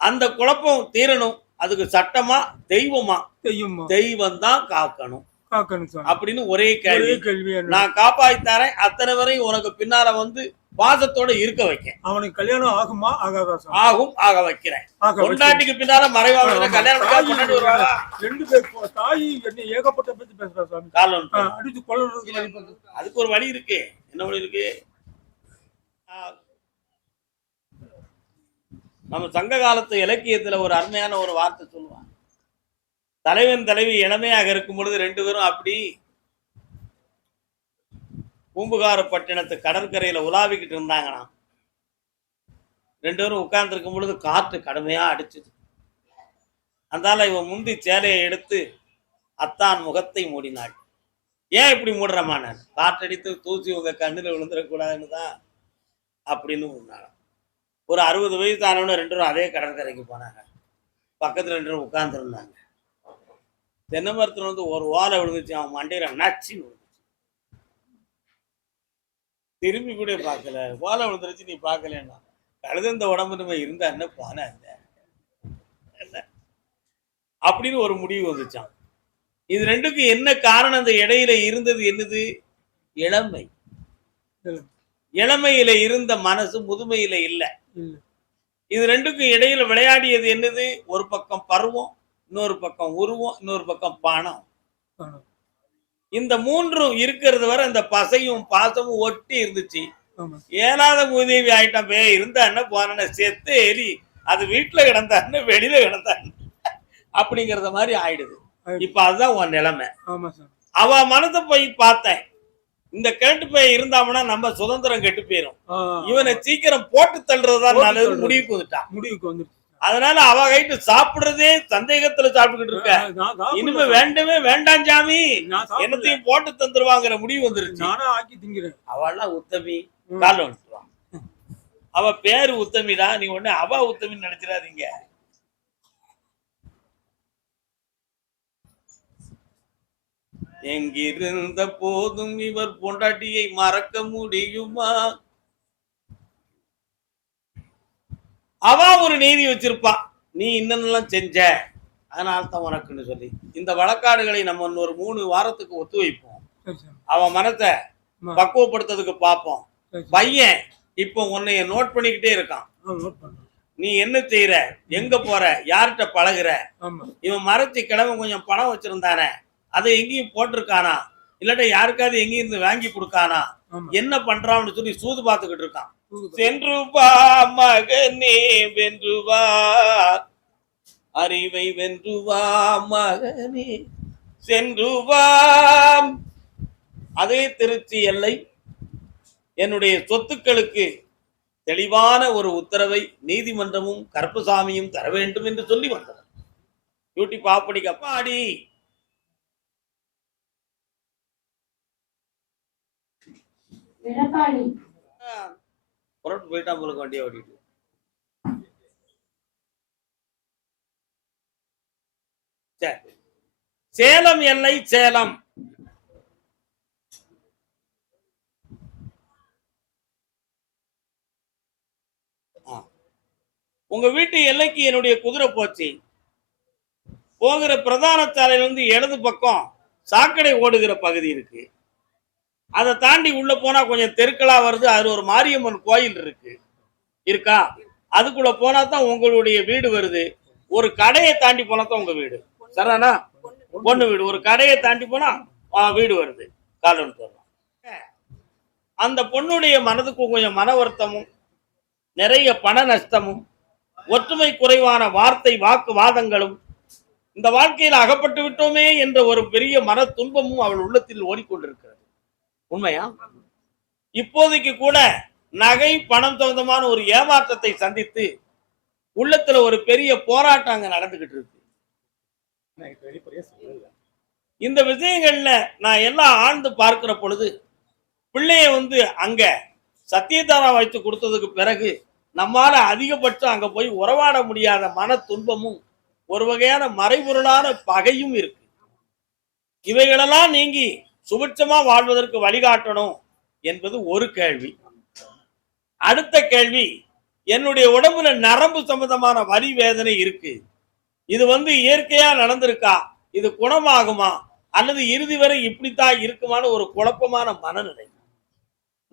அந்த குழப்பம் தீரணும். அதுக்கு சட்டமா தெய்வமா? செய்யுமா? தெய்வம் தான் காக்கணும் காக்கணும் சாமி. அப்படின்னு ஒரே கேள்வி. ஒரே கேள்வி என்ன? நான் காப்பாத்தி தரேன், அத்தனை வரையும் உனக்கு பின்னால வந்து பாசத்தோட இருக்க வைக்க. அவனுக்கு கல்யாணம் ஆகுமா ஆகாதா சாமி? ஆகும், ஆக வைக்கிறேன். ஆக வச்சு. பொண்டாட்டிக்கு பின்னால மறைவாக கல்யாணம் கொண்டாடி வருவாங்க. 2 பேர் தாய் என்ன ஏகப்பட்ட பேச்சு பேசுறா சாமி. காலம் அடிச்சு கொல்றதுக்கு வழி பண்ணுது. அதுக்கு ஒரு வழி இருக்கு. என்ன வழி இருக்கு? நம்ம சங்க காலத்து இலக்கியத்துல ஒரு அருமையான ஒரு வார்த்தை சொல்லுவாங்க. தலைவன் தலைவி இளமையாக இருக்கும் பொழுது 2 பேரும் அப்படி பூம்புகாரப்பட்டினத்து கடற்கரையில உலாவிக்கிட்டு இருந்தாங்கன்னா 2 பேரும் உட்கார்ந்து இருக்கும் பொழுது காற்று கடுமையா அடிச்சுது. அதனால இவன் முந்தி சேலையை எடுத்து அத்தான் முகத்தை மூடினாள். ஏன் இப்படி மூடுறமா? நான் காற்றடித்து தூசி உங்க கண்ணுல விழுந்துடக்கூடாதுன்னு தான் அப்படின்னு சொன்னாங்க. ஒரு 60 வயசு ஆனவன 2 பேரும் அதே கடற்கரைக்கு போனாங்க. பக்கத்துல 2 பேரும் உட்கார்ந்து இருந்தாங்க. தென்னை மரத்துல வந்து ஒரு ஓலை விழுந்துச்சு, அவன் மண்டையில நச்சு விழுந்துச்சு. திரும்பி கூட பார்க்கல. ஓலை விழுந்துருச்சு, நீ பார்க்கலன்னா கழுத இந்த உடம்பு நம்ம இருந்தா என்ன பானை என்ன அப்படின்னு ஒரு முடிவு வந்துச்சான். இது 2க்கும் என்ன காரணம்? அந்த இடையில இருந்தது என்னது? இளமை. இளமையில இருந்த மனசு முதுமையில இல்ல. இது 2க்கும் இடையில விளையாடியது என்னது? ஒரு பக்கம் பருவம், இன்னொரு பக்கம் உருவம், இன்னொரு பக்கம் பணம். இந்த 3ம் இருக்கிறது வரை அந்த பசையும் பாசமும் ஒட்டி இருந்துச்சு. ஏனாத மூதேவி ஆயிட்டான். இருந்தா என்ன போன செத்து எலி, அது வீட்டுல கிடந்தான்னு வெளியில கிடந்தான் அப்படிங்கறத மாதிரி ஆயிடுது. இப்ப அதுதான் உன் நிலைமை. அவ மனத்தை போய் பார்த்தேன். இந்த கேட்டு போய் இருந்தாமனா நம்ம சுதந்திரம் கெட்டு போயிரும். இவனை சீக்கிரம் போட்டு தள்ளுறதுதான் நல்லது முடிவுக்கு வந்துட்டான். முடிவுக்கு வந்து அதனால அவ கைட்டு சாப்பிடுறதே சந்தேகத்துல சாப்பிட்டுக்கிட்டு இருக்க. இனிமே வேண்டவே வேண்டாம் சாமி, என்னத்தையும் போட்டு தந்துருவாங்கிற முடிவு வந்துருச்சு. அவள்லாம் உத்தமி. காலம் வந்துட்டுவான். அவ பேரு உத்தமிடா, நீ உடனே அவ உத்தமின்னு நினைச்சிடாதீங்க. எங்கிருந்த போதும் இவர் பொண்டாட்டியை மறக்க முடியுமா? அவ ஒரு நீதி வச்சிருப்பா, நீ இன்னெல்லாம் செஞ்ச அதனால தான் உனக்குன்னு சொல்லி. இந்த வழக்காடுகளை நம்ம இன்னொரு 3 வாரத்துக்கு ஒத்து வைப்போம். அவன் மனத்தை பக்குவப்படுத்துறதுக்கு பார்ப்போம். பையன் இப்போ உன்னைய நோட் பண்ணிக்கிட்டே இருக்கான். நீ என்ன செய்யற, எங்க போற, யார்கிட்ட பழகுற, இவன் மறைச்சு கிழமை கொஞ்சம் பணம் வச்சிருந்தானே அதை எங்கேயும் போட்டிருக்கானா, இல்லாட்ட யாருக்காவது எங்கேயும் இருந்து வாங்கி கொடுக்கானா, என்ன பண்றான்னு சொல்லி சூது பார்த்துக்கிட்டு இருக்கான். சென்று வா மகனே, வென்று வா அறிவை, வென்று வா மகனே சென்று வா. அதே திருச்சி எல்லை என்னுடைய சொத்துக்களுக்கு தெளிவான ஒரு உத்தரவை நீதிமன்றமும் கருப்பசாமியும் தர வேண்டும் என்று சொல்லி வந்தனர். யூடியூப் ஆஃப் பண்ணிக்கப்பா அடி. புறட்டு போயிட்டா உங்களுக்கு வண்டியை ஓட்டிட்டு. சேலம் எல்லை சேலம். உங்க வீட்டு எல்லைக்கு என்னுடைய குதிரை போச்சு. போகிற பிரதான சாலையிலிருந்து இடது பக்கம் சாக்கடை ஓடுகிற பகுதி இருக்கு. அதை தாண்டி உள்ள போனா கொஞ்சம் தெருக்களா வருது. அது ஒரு மாரியம்மன் கோயில் இருக்கா, அதுக்குள்ள போனா தான் உங்களுடைய வீடு வருது. ஒரு கடையை தாண்டி போனா தான் உங்க வீடு. சரிதானா? பொண்ணு வீடு. ஒரு கடையை தாண்டி போனா வீடு வருது. கால்வன் தோரணம். அந்த பொண்ணுடைய மனதுக்கு கொஞ்சம் மன வருத்தமும், நிறைய பண நஷ்டமும், ஒற்றுமை குறைவான வார்த்தை வாக்குவாதங்களும், இந்த வாழ்க்கையில் அகப்பட்டு விட்டோமே என்ற ஒரு பெரிய மன துன்பமும் அவள் உள்ளத்தில் ஓடிக்கொண்டிருக்கிறது. உண்மையா? இப்போதைக்கு கூட நகை பணம் சம்பந்தமான ஒரு ஏமாற்றத்தை சந்தித்து உள்ளத்துல ஒரு பெரிய போராட்டம் அங்க நடந்துகிட்டு இருக்கு. இந்த விஷயங்கள்ல நான் எல்லாம் ஆழ்ந்து பார்க்கிற பொழுது பிள்ளைய அங்க சத்தியதாரா வைத்து கொடுத்ததுக்கு பிறகு நம்மால அதிகபட்சம் அங்க போய் உறவாட முடியாத மன துன்பமும் ஒரு வகையான மறைபொருளான பகையும் இருக்கு. இவைகளெல்லாம் நீங்கி சுபிட்சமா வாழ்வதற்கு வழிகாட்டணும் என்பது ஒரு கேள்வி. அடுத்த கேள்வி, என்னுடைய உடம்புல நரம்பு சம்பந்தமான வலி வேதனை இருக்கு. இது இயற்கையா நடந்திருக்கா? இது குணமாகுமா? அல்லது இறுதி வரை இப்படித்தான் இருக்குமான ஒரு குழப்பமான மனநிலை.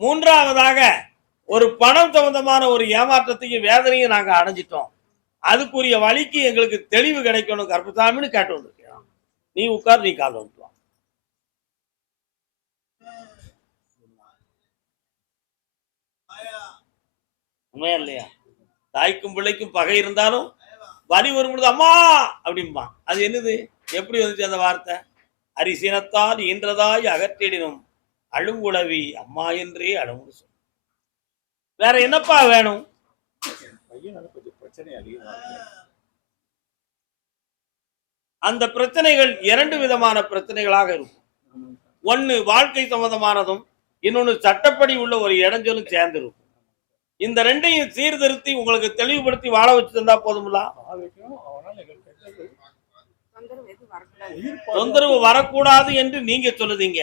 மூன்றாவதாக, ஒரு பணம் சம்பந்தமான ஒரு ஏமாற்றத்தையும் வேதனையும் நாங்க அடைஞ்சிட்டோம். அதுக்குரிய வழிக்கு எங்களுக்கு தெளிவு கிடைக்கணும் கருப்பசாமின்னு கேட்டு வந்திருக்கேன். நீ உட்கார், நீ கால் வந்துட்டு வா. உண்மையா இல்லையா? தாய்க்கும் பிள்ளைக்கும் பகை இருந்தாலும் வலி வரும்பொழுது அம்மா அப்படிம்பா. அது என்னது? எப்படி வந்துச்சு அந்த வார்த்தை? அரிசினத்தால் ஈன்றதாய் அகற்றிடினும் அழுங்குளவி அம்மா என்றே அழுங்கு சொல். வேற என்னப்பா வேணும்? அந்த பிரச்சனைகள் இரண்டு விதமான பிரச்சனைகளாக இருக்கும். ஒன்னு வாழ்க்கை சம்பந்தமானதும், இன்னொன்னு சட்டப்படி உள்ள ஒரு இடைஞ்சலும் சேர்ந்து இருக்கும். இந்த ரெண்டையும் சீர்திருத்தி உங்களுக்கு தெளிவுபடுத்தி வாழ வச்சு தந்தா போதுங்களா? தொந்தரவு வரக்கூடாது என்று நீங்க சொல்லுதீங்க.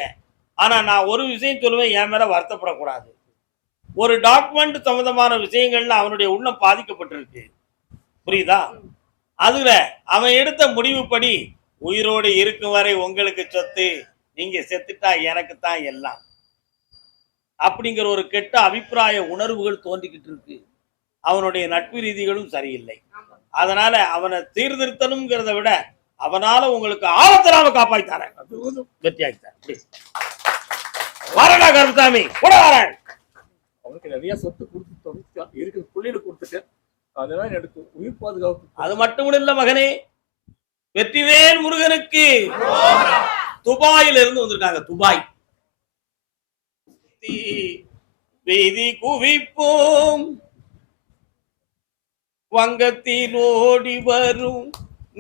ஆனா நான் ஒரு விஷயம் சொல்லுவேன், என் மேல வருத்தப்படக்கூடாது. ஒரு டாக்குமெண்ட் சம்பந்தமான விஷயங்கள்ல அவனுடைய உள்ளம் பாதிக்கப்பட்டிருக்கு, புரியுதா? அதுல அவன் எடுத்த முடிவுப்படி உயிரோடு இருக்கும் வரை உங்களுக்கு சொத்து, நீங்க செத்துட்டா எனக்கு தான் எல்லாம் அப்படிங்கிற ஒரு கெட்ட அபிப்பிராய உணர்வுகள் தோன்றிக்கிட்டு இருக்கு. அவனுடைய நட்பு ரீதிகளும் சரியில்லை. அதனால அவனை சீர்திருத்தணுங்கிறத விட அவனால உங்களுக்கு ஆபத்திராம காப்பாய்த்தான வெற்றியாகிட்டான். வரடா கருசாமி கூட வரேன். அவனுக்கு நிறைய சொத்து கொடுத்து இருக்கிற புள்ளியில கொடுத்துட்டு அதெல்லாம் எனக்கு உயிர் பாதுகாப்பு. அது மட்டும் இல்ல மகனே, வெற்றிவேல் முருகனுக்கு துபாயில இருந்து வந்திருக்காங்க. துபாய் வீதி குவிப்போம், வங்கத்தில் ஓடி வரும்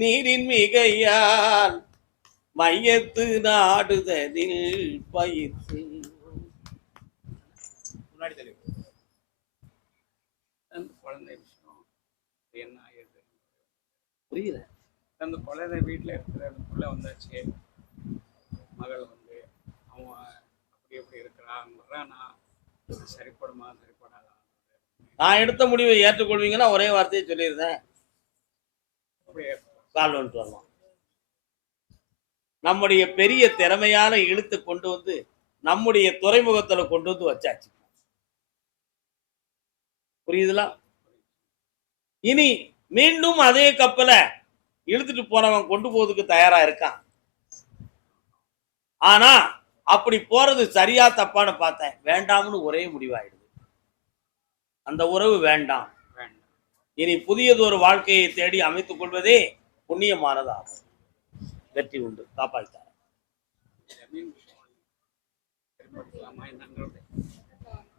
நீரின் மிகையால் மையத்து நாடுதலில் பயிற்சி. குழந்தை விஷயம் என்ன ஆகுது புரியல. அந்த குழந்தை வீட்டுல இருக்கிற புள்ள வந்தாச்சு, மகள் அவன் அப்படி எப்படி இருக்கிறான் வர்றானா, சரிப்படுமா சரிப்படாதா? நான் எடுத்த முடிவை ஏற்றுக்கொள்வீங்கன்னா ஒரே வார்த்தையை சொல்லியிருந்தேன், கால் வந்துட்டு வரலாம். நம்முடைய பெரிய திறமையான இழுத்து கொண்டு நம்முடைய துறைமுகத்துல கொண்டு வச்சாச்சு. புரியுதுல? இனி மீண்டும் அதே கப்பலை இழுத்துட்டு போனவன் கொண்டு போவதுக்கு தயாரா இருக்கான். ஆனா அப்படி போறது சரியா தப்பான்னு பார்த்தேன், வேண்டாம்னு ஒரே முடிவாயிடுது. அந்த உறவு வேண்டாம். இனி புதியது ஒரு வாழ்க்கையை தேடி அமைத்துக் கொள்வதே புண்ணியமானதாகும். வெற்றி உண்டு, காப்பாற்றார்.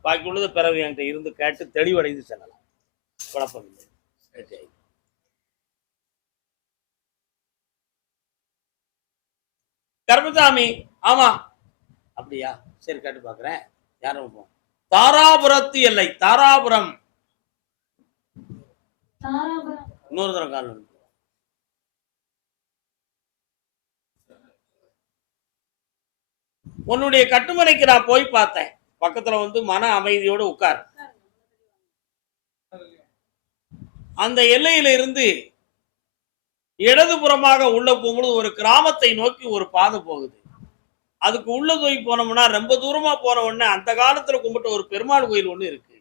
பாக்கி உள்ளது பிறகு என்கிட்ட இருந்து கேட்டு தெளிவடைந்து செல்லலாம், குழப்பமில்லை. கர்மசாமி, ஆமா அப்படியா? சரி கேட்டு பாக்குறேன். யாரும் தாராபுரத்து எல்லை, தாராபுரம். இன்னொரு தரம் கால். உன்னுடைய கட்டுமனைக்கு நான் போய் பார்த்தேன். பக்கத்துல மன அமைதியோடு உட்கார். அந்த எல்லையில இருந்து இடதுபுறமாக உள்ள போகும்போது ஒரு கிராமத்தை நோக்கி ஒரு பாதை போகுது. அதுக்கு உள்ள போய் போனோம்னா ரொம்ப தூரமா போன உடனே அந்த காலத்துல கும்பிட்ட ஒரு பெருமாள் கோயில் ஒண்ணு இருக்கு.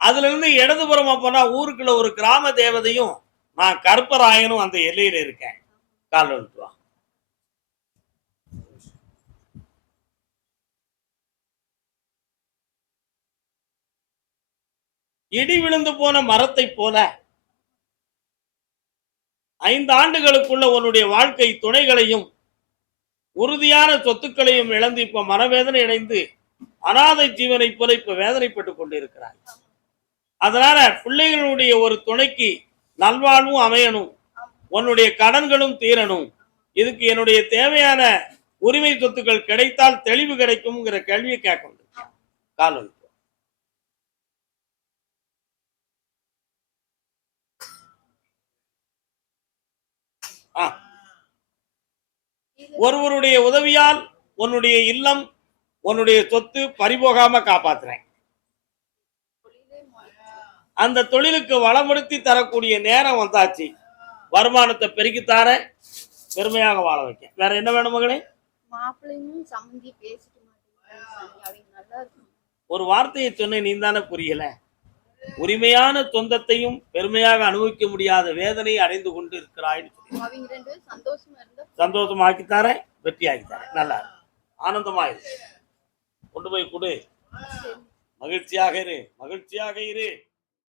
அதுல இருந்து இடதுபுறமா போனா ஊருக்குள்ள ஒரு கிராம தேவதையும் நான் கருப்பராயனும் அந்த எல்லையில இருக்கேன். கால் வந்துட்டு வா. இடி விழுந்து போன மரத்தை போல 5 ஆண்டுகளுக்குள்ள உன்னுடைய வாழ்க்கை துணைகளையும் உறுதியான சொத்துக்களையும் இழந்து இப்ப மனவேதனை அடைந்து அனாதை ஜீவனை போல இப்ப வேதனைப்பட்டுக் கொண்டிருக்கிறாய். அதனால பிள்ளைகளுடைய ஒரு துணைக்கு நல்வாழ்வும் அமையணும், உன்னுடைய கடன்களும் தீரணும், இதுக்கு என்னுடைய தேவையான உரிமை சொத்துக்கள் கிடைத்தால் தெளிவு கிடைக்கும்ங்கிற கேள்வியை கேட்க முடியும். கால் வந்து ஒருவருடைய உதவியால் உன்னுடைய இல்லம் உன்னுடைய சொத்து பறிபோகாம காப்பாத்துறேன். அந்த தொழிலுக்கு வளப்படுத்தி தரக்கூடிய நேரம் வந்தாச்சு. வருமானத்தை பெருக்கித்தார பெருமையாக வாழ வைக்க. வேற என்ன வேணும் மகளே? ஒரு வார்த்தையை சொன்ன நீ தானே புரியல. உரிமையான சொந்தத்தையும் பெருமையாக அனுபவிக்க முடியாத வேதனையை அடைந்து கொண்டு இருக்கிறாய். சந்தோஷமாக்கித்தார, வெற்றி ஆக்கித்தார, நல்லா ஆனந்தமாயிரு. கொண்டு போய் கொடு. மகிழ்ச்சியாக இரு, மகிழ்ச்சியாக இரு.